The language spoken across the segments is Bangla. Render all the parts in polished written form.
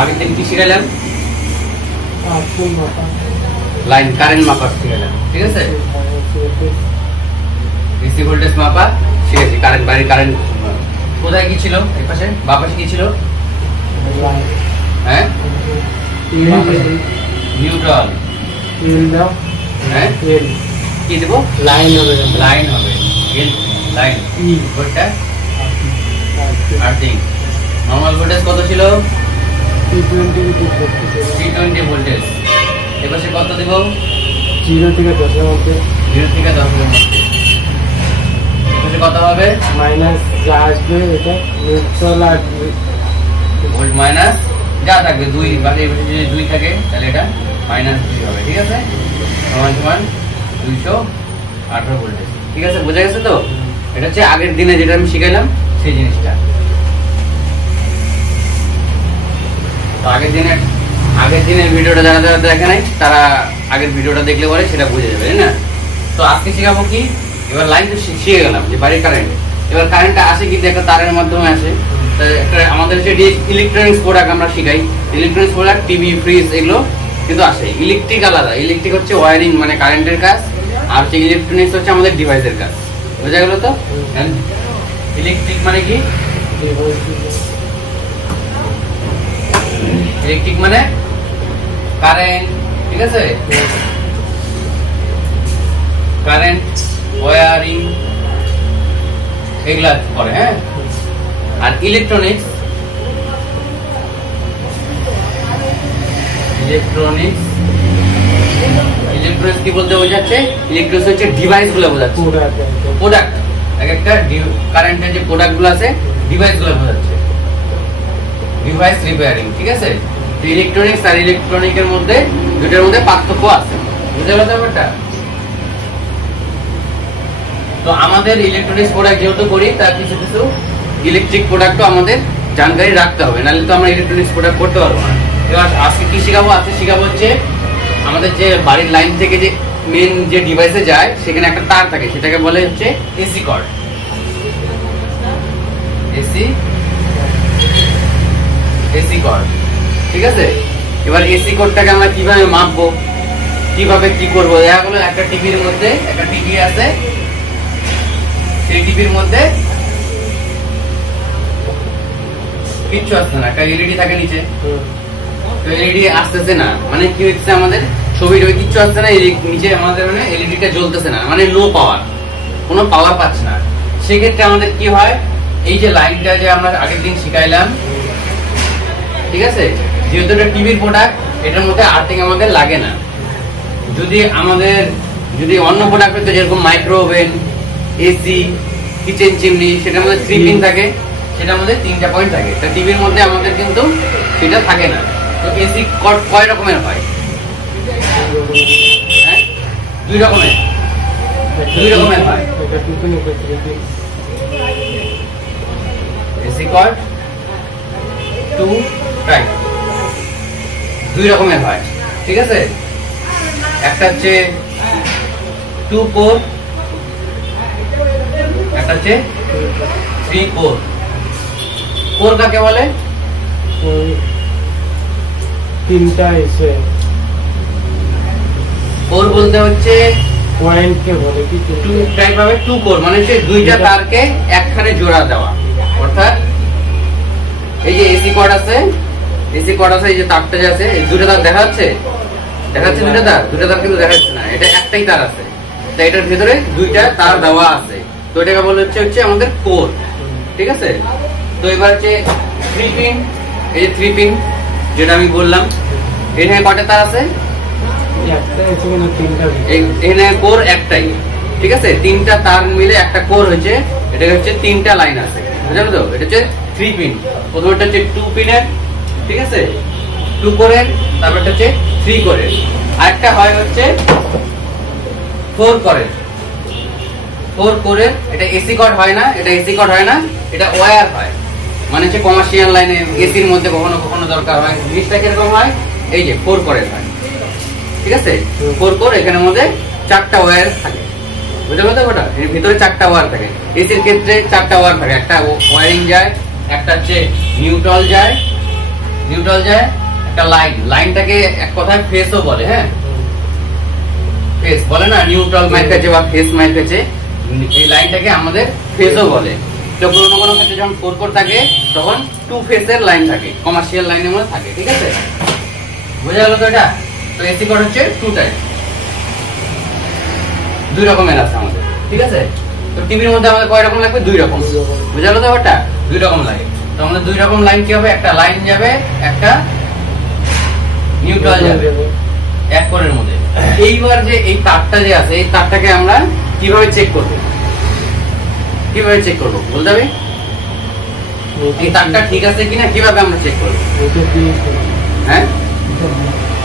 আগের দিন কি শিখাইলাম? লাইন কারেন্ট মাপা শিখাইলাম, ঠিক আছে? ডিসি ভোল্টেজ মাপা শিখেছি। কারেন্ট বাড়ির কারেন্ট কোথায় কি ছিল? এই পাশে বাঁ পাশে কি ছিল? হ্যাঁ, নিউট্রাল। হ্যাঁ, কি দেবো? লাইন হবে, লাইন হবে, লাইন। ওটা আর্থিং। নরমাল ভোল্টেজ কত ছিল? 320 ভোল্টেজ। এপাশে কত দেব? 0 থেকে 10 এর মধ্যে। 0 থেকে 10 এর মধ্যে। এপাশে কত হবে? মাইনাস যা আসবে এটা নিউট্রাল আর ভোল্ট মাইনাস যা থাকবে 2, বাকি এপাশে যদি 2 থাকে তাহলে এটা -2 হবে, ঠিক আছে? সমান 218 ভোল্টেজ, ঠিক আছে? বোঝা গেছে তো? এটা হচ্ছে আগের দিনে যেটা আমি শিখাইলাম সেই জিনিসটা। তো আগের দিনের ভিডিওটা যারা যারা দেখে নাই তারা আগের ভিডিওটা দেখলে পরে সেটা বুঝে যাবে, তাই না? তো আজকে শেখাবো কি, এবার লাইন তো শিখে গেলাম যে বাড়ির কারেন্ট। এবার কারেন্টটা আসে কিন্তু একটা তারের মাধ্যমে আসে। আমাদের যে ইলেকট্রনিক্স প্রোডাক্ট আমরা শিখাই, ইলেকট্রনিক্স প্রোডাক্ট টিভি, ফ্রিজ এগুলো কিন্তু আসে। ইলেকট্রিক আলাদা, ইলেকট্রিক হচ্ছে ওয়ারিং মানে কারেন্টের কাজ, আর হচ্ছে ইলেকট্রনিক্স হচ্ছে আমাদের ডিভাইসের কাজ। বোঝা গেল তো? ইলেকট্রিক মানে কি? ইলেকট্রিক মানে কারেন্ট, ঠিক আছে? কারেন্ট, ওয়ারিং এগুলা করে, হ্যাঁ? আর ইলেকট্রনিক্স কি বলতে বোঝাচ্ছে? ইলেকট্রনিক্স হচ্ছে ডিভাইস গুলো বোঝাচ্ছে, প্রোডাক্ট। এক একটা কারেন্টের যে প্রোডাক্ট গুলো আছে ডিভাইস গুলো বোঝাচ্ছে, ডিভাইস রিপেয়ারিং, ঠিক আছে? ইলেকট্রনিক্স আর ইলেকট্রনিকের মধ্যে দুটোর মধ্যে পার্থক্য আছে, বুঝতে পারছো ব্যাপারটা? তো আমাদের ইলেকট্রনিক্স প্রোডাক্ট যেহেতু করি তার কিছু কিছু ইলেকট্রিক প্রোডাক্টও আমাদের জানকারি রাখতে হবে, নাহলে তো আমরা ইলেকট্রনিক্স প্রোডাক্ট করতে পারবো না। এবার আজকে কি শেখাবো? আজকে শেখাবো হচ্ছে আমাদের যে বাড়ির লাইন থেকে যে মেন যে ডিভাইসে যায় সেখানে একটা তার থাকে, সেটাকে বলে হচ্ছে এসি কর্ড। এসি কর্ড, ঠিক আছে? এবার এসি কর্ডটাকে আমরা কিভাবে মাপবো, কিভাবে কি করবো? দেখা গেলো একটা টিভির মধ্যে, একটা টিভি আছে, সেই টিভির মধ্যে কিচ্ছু আসছে না, একটা এলইডি থাকে নিচে, তো এলইডি আসতেছে না, মানে কি হচ্ছে আমাদের ছবিটা কিচ্ছু আসছে না, নিচে আমাদের মানে এলইডিটা জ্বলতেছে না, মানে লো পাওয়ার, কোনো পাওয়ার পাচ্ছে না। সেক্ষেত্রে আমাদের কি হয়, এই যে লাইনটা যে আমরা আগের দিন শিখাইলাম, ঠিক আছে? যেহেতু এটা টিভির প্রোডাক্ট, এটার মধ্যে আর্থিং আমাদের লাগে না। যদি অন্য প্রোডাক্ট হচ্ছে যেরকম micro oven, AC, kitchen chimney, সেটার মধ্যে 3 পিন থাকে, সেটার মধ্যে 3টা পয়েন্ট থাকে। তা টিভির মধ্যে আমাদের কিন্তু সেটা থাকে না। তো এসি কর্ড কয় রকমের হয়? হ্যাঁ, 2 রকমের হয়। এসি কর্ড 2 টাইপ, 2 রকমের হয়, ঠিক আছে? একটা হচ্ছে 2 কোর, একটা হচ্ছে 3 কোর। কোর কাকে বলে? 3টা এসে কোর বলতে হচ্ছে পয়েন্টকে বলে কি 2 টাইপ হবে। 2 কোর মানে হচ্ছে 2টা তারকে একখানে জোড়া দেওয়া, অর্থাৎ এই যে এসি কর্ড আছে, এই যে তারটা যে আছে, এই 2টা তার দেখা যাচ্ছে 2টা তার কিন্তু দেখা যাচ্ছে না, এটা একটাই তার আছে, তাই এটার ভিতরে 2টা তার দেওয়া আছে। তো এটাকে বলা হচ্ছে আমাদের কোর, ঠিক আছে? তো এবার হচ্ছে 3 পিন, এই যে 3 পিন যেটা আমি বললাম, এখানে কয়টা তার আছে? এখানে কোর একটাই, ঠিক আছে? 3টা তার মিলে একটা কোর হয়েছে, এটা হচ্ছে 3টা লাইন আছে, বুঝলো তো? এটা হচ্ছে 3 পিন। প্রথমটা হচ্ছে 2 পিনের, ঠিক আছে? 2 কোরের, তারপরটা হচ্ছে 3 কোরের, আরেকটা হয় হচ্ছে 4 কোরের। 4 কোরের, এটা এসি কর্ড হয় না, এটা ওয়্যার হয়, মানে হচ্ছে কমার্শিয়াল লাইনে এসির মধ্যে কখনো কখনো দরকার হয়। জিনিসটা কিরকম হয়, এই যে 4 কোরের হয়, ঠিক আছে? 4 কোর, এখানের মধ্যে 4টা ওয়্যার থাকে, বুঝতে পারছো? ওটা এর ভিতরে 4টা ওয়্যার থাকে। এসির ক্ষেত্রে 4টা ওয়্যার থাকে, একটা ওয়্যারিং যায়, একটা হচ্ছে নিউট্রাল যায়, নিউট্রাল যায় একটা লাইন, লাইনটাকে এক কথায় ফেসও বলে। হ্যাঁ, ফেস বলে না, নিউট্রাল মাইকাছে বা ফেস মাইকাছে, এই লাইনটাকে আমাদের ফেসও বলে। তো কোনো কোনো ক্ষেত্রে যখন 4 কোর থাকে তখন 2 ফেসের লাইন থাকে, কমার্শিয়াল লাইনের মধ্যে থাকে। ঠিক আছে, বোঝা গেল তো এটা? তো এসি কর্ড হচ্ছে 2 টাইপ, 2 রকমের আছে আমাদের। ঠিক আছে, তো টিভির মধ্যে আমাদের কয় রকম লাগবে? 2 রকম। বোঝা গেল তো ব্যাপারটা? 2 রকম লাগে। তো আমাদের 2 রকম লাইন কি হবে? একটা লাইন যাবে, একটা নিউট্রাল যাবে 1 কোরের মধ্যে। এইবার যে এই তারটা যে আছে, এই তারটাকে আমরা কিভাবে চেক করব? কিভাবে চেক করব বলতে হবে? এই তারটা ঠিক আছে কিনা কিভাবে আমরা চেক করব? হ্যাঁ,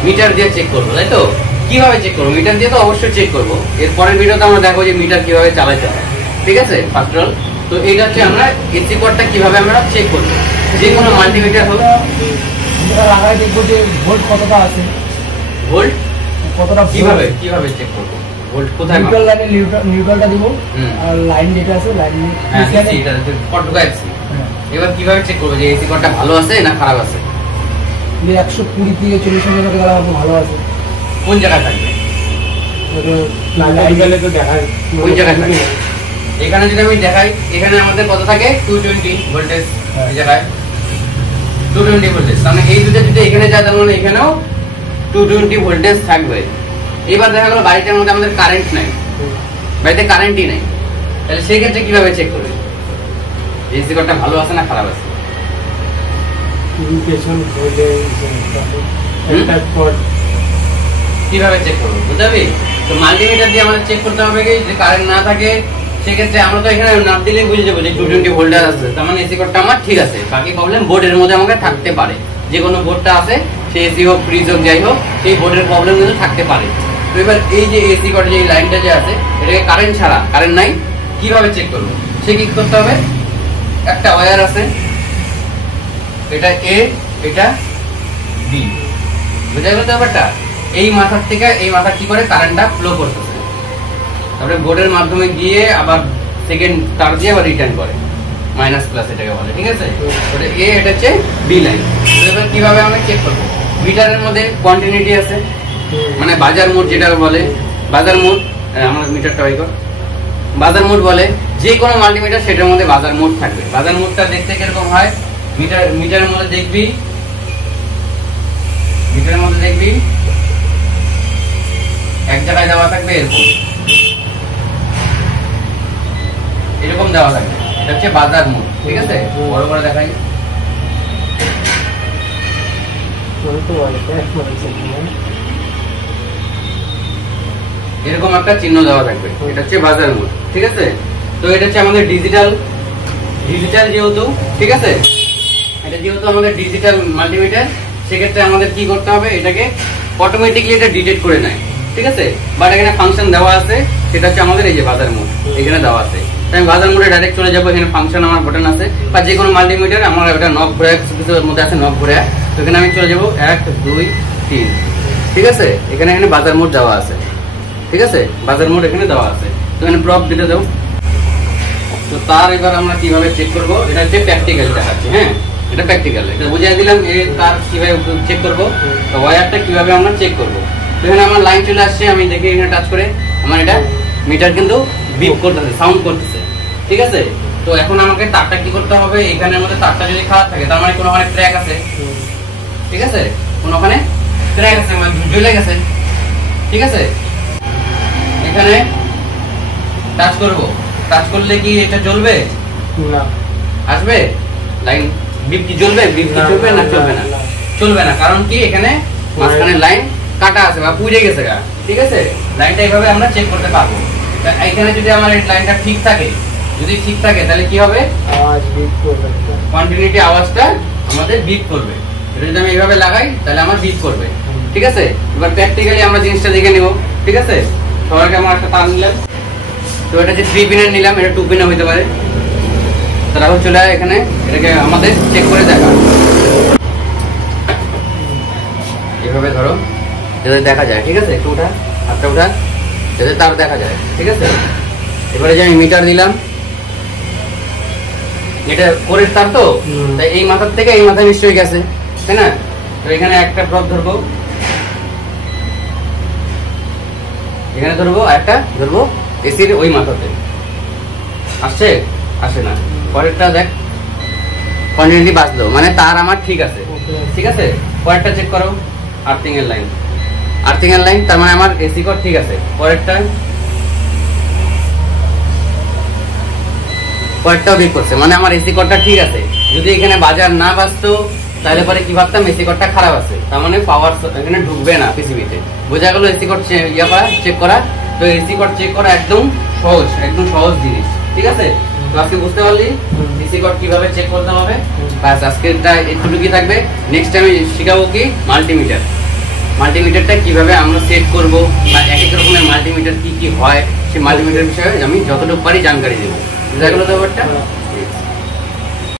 মিটার দিয়ে চেক করবো, তাই তো? কিভাবে চেক করবো? মিটার দিয়ে তো অবশ্যই চেক করবো। এর পরের ভিডিওতে আমরা দেখবো যে মিটার কিভাবে চালাতে হয়। ঠিক আছে, ফার্স্ট অল তো এইটা হচ্ছে আমরা এসি কোডটা কিভাবে আমরা চেক করবো। যে কোনো মাল্টিমিটার হোক লাগাই দেখবো যে ভোল্ট কতটা আছে, ভোল্ট কতটা কিভাবে কিভাবে চেক করবো? ভোল্ট কোথায় নিউট্রাল লাইনে নিউট্রালটা দিব, আর লাইন যেটা আছে লাইন এবার কিভাবে চেক করবো যে এসি কোডটা ভালো আছে না খারাপ আছে? 120 থেকে 40 এর মধ্যে গেলে ভালো আছে। কোন জায়গায় থাকবে? লাইন গেলে তো দেখায় কোন জায়গায় থাকবে? এখানে যদি আমি দেখাই, এখানে আমাদের কত থাকে? 220 ভোল্টেজ। এই জায়গায় 220 ভোল্টেজ, মানে এই দুটো যদি এখানে যায় তার মানে এখানেও 220 ভোল্টেজ থাকবে। এবার দেখা গেল বাড়িটার মধ্যে আমাদের কারেন্ট নাই, বাড়িতে কারেন্টই নাই, তাহলে সেই ক্ষেত্রে কিভাবে চেক করবে এসি কোডটা ভালো আছে না খারাপ আছে? কিভাবে চেক করবো বুঝতে পারবি? তো মাল্টিমিটার দিয়ে আমাদের চেক করতে হবে কি, যে কারেন্ট না থাকে সেক্ষেত্রে আমরা তো এখানে নাপ দিলেই বুঝে যাবো যে 220 ভোল্টেজ আছে, তার মানে এসি কোডটা আমার ঠিক আছে। বাকি প্রবলেম বোর্ডের মধ্যে আমাকে থাকতে পারে, যে কোনো বোর্ডটা আছে, সে এসি হোক ফ্রিজ হোক যাই হোক, সেই বোর্ডের প্রবলেম কিন্তু থাকতে পারে। তো এবার এই যে এসি কোড যে লাইনটা যে আছে, এটাকে কারেন্ট ছাড়া, কারেন্ট নাই, কিভাবে চেক করবো? সে কি করতে হবে? একটা ওয়্যার আছে, এটা এ, এটা বি, বুঝা গেল তো ব্যাপারটা? এই মাথার থেকে এই মাথা কি করে কারেন্টটা ফ্লো করতেছে, তারপরে বোর্ডের মাধ্যমে গিয়ে আবার সেকেন্ড তার দিয়ে আবার রিটার্ন করে, মাইনাস প্লাস এটাকে বলে। ঠিক আছে, ওটা এ, এটা হচ্ছে বি লাইন। এবার কিভাবে আমরা চেক করবো? মিটারের মধ্যে কন্টিনিউটি আছে, মানে বাজার মোড যেটা বলে, বাজার মোড, আমার মিটারটা ওই কর, বাজার মোড বলে। যে কোনো মাল্টিমিটার সেটার মধ্যে বাজার মোড থাকবে। বাজার মোডটা দেখতে কিরকম হয়? মিটারের মধ্যে দেখবি, মিটারের মধ্যে দেখবি এক জায়গায় দেওয়া থাকবে এরকম, এরকম দেওয়া থাকবে, এটা হচ্ছে বাজার মোড। ঠিক আছে, বড় করে দেখাই, এরকম একটা চিহ্ন দেওয়া থাকবে, এটা হচ্ছে বাজার মোড। ঠিক আছে, তো এটা হচ্ছে আমাদের ডিজিটাল, যেহেতু, ঠিক আছে, এটা যেহেতু আমাদের ডিজিটাল মাল্টিমিটার, সেক্ষেত্রে আমাদের কি করতে হবে? এটাকে অটোমেটিকলি এটা ডিটেক্ট করে নেয়। ঠিক আছে, বাট এখানে ফাংশন দেওয়া আছে, সেটা হচ্ছে আমাদের এই যে বাজার মোড এখানে দেওয়া আছে। আমি বাজার মোডে ডাইরেক্ট চলে যাবো, এখানে ফাংশন আমার বাটন আছে, বা যে কোনো মাল্টিমিটার আমার ওটা নব ঘুরে, কিছুর মধ্যে আছে নব ঘুরে, তো এখানে আমি চলে যাবো 1 2 3। ঠিক আছে, এখানে বাজার মোড দেওয়া আছে। ঠিক আছে, বাজার মোড এখানে দেওয়া আছে, তো এখানে প্রপ দিতে দাও। তো তার এবার আমরা কিভাবে চেক করবো, এটা হচ্ছে প্র্যাকটিক্যাল দেখাচ্ছি। হ্যাঁ, এটা প্র্যাকটিক্যাল, এটা বুঝিয়ে দিলাম তার কিভাবে চেক করবো, তো ওয়্যারটা কিভাবে আমরা চেক করবো। তো এখানে আমার লাইন চলে আসছে, আমি দেখি এখানে টাচ করে আমার এটা মিটার কিন্তু বিপ করতেছে, সাউন্ড করতেছে। ঠিক আছে, তো এখন আমাকে তারটা কি করতে হবে? এখানের মধ্যে তারটা যদি খারাপ থাকে, তার মানে কোনো ওখানে ক্র্যাক আছে। ঠিক আছে, কোনো ওখানে ক্র্যাক আছে, মানে জ্বলে গেছে। ঠিক আছে, এখানে টাচ করব, টাচ করলে কি এটা জ্বলবে না? আসবে লাইন বিপ কি জ্বলবে? বিপ কি জ্বলবে না? চলবে না, চলবে না। কারণ কি এখানে মাঝখানে লাইন কাটা আছে বা পুড়ে গেছে গা। ঠিক আছে, লাইনটা এইভাবে আমরা চেক করতে পারবো। এখানে যদি আমার এই লাইনটা ঠিক থাকে, যদি ঠিক থাকে তাহলে কি হবে? আওয়াজ বিপ করবে, কন্টিনিউটি আওয়াজটা আমাদের বিপ করবে। এটা যদি আমি এইভাবে লাগাই তাহলে আমার বিপ করবে। ঠিক আছে, এবার প্র্যাকটিক্যালি আমরা জিনিসটা দেখে নিব। ঠিক আছে, সবাইকে আমার একটা তার নিলাম, তো এটা যে 3 পিনের নিলাম, এটা 2 পিনও হতে পারে। তারা চলে যায় এখানে, এটাকে আমাদের চেক করে দেখা, এভাবে ধরো যাতে দেখা যায়। ঠিক আছে, একটু উঠা, হাতটা উঠা, যাতে তার দেখা যায়। ঠিক আছে, এবারে যে আমি মিটার দিলাম, এটা কোরের তার, তো তাই এই মাথার থেকে এই মাথায় নিশ্চয়ই গেছে। তাই না? তো এখানে একটা ড্রপ ধরবো, এখানে ধরবো, একটা ধরবো এসির ওই মাথাতে। আসছে? আসে না। পরেরটা দেখ, কন্টিনিউটি বাজলো, মানে তার আমার ঠিক আছে। ঠিক আছে, পরেরটা চেক করো, আর্থিং এর লাইন, আর্থিং এর লাইন, তার মানে আমার এসি কর ঠিক আছে। পরেরটাও বেক করছে, মানে আমার এসি কর্ডটা ঠিক আছে। যদি এখানে বাজার না বাজতো তাহলে পরে কি ভাবতাম, এসি কর্ডটা খারাপ আছে, তার মানে পাওয়ার এখানে ঢুকবে না পিসিবিতে। বোঝা গেল এসি কর্ড চেক করা। তো এসি কর্ড চেক করা একদম সহজ জিনিস। ঠিক আছে, তো আজকে বুঝতে পারলি এসি কর্ড কিভাবে চেক করতে হবে। বাস আজকে এতটুকুই থাকবে। নেক্সট টাইম শিখাবো কি মাল্টিমিটারটা কিভাবে আমরা সেট করব, বা এক এক রকমের মাল্টিমিটার কি কি হয়, সেই মাল্টিমিটার বিষয়ে আমি যতটুকু পারি জানকারি দেবো। বুঝা গেল ব্যাপারটা?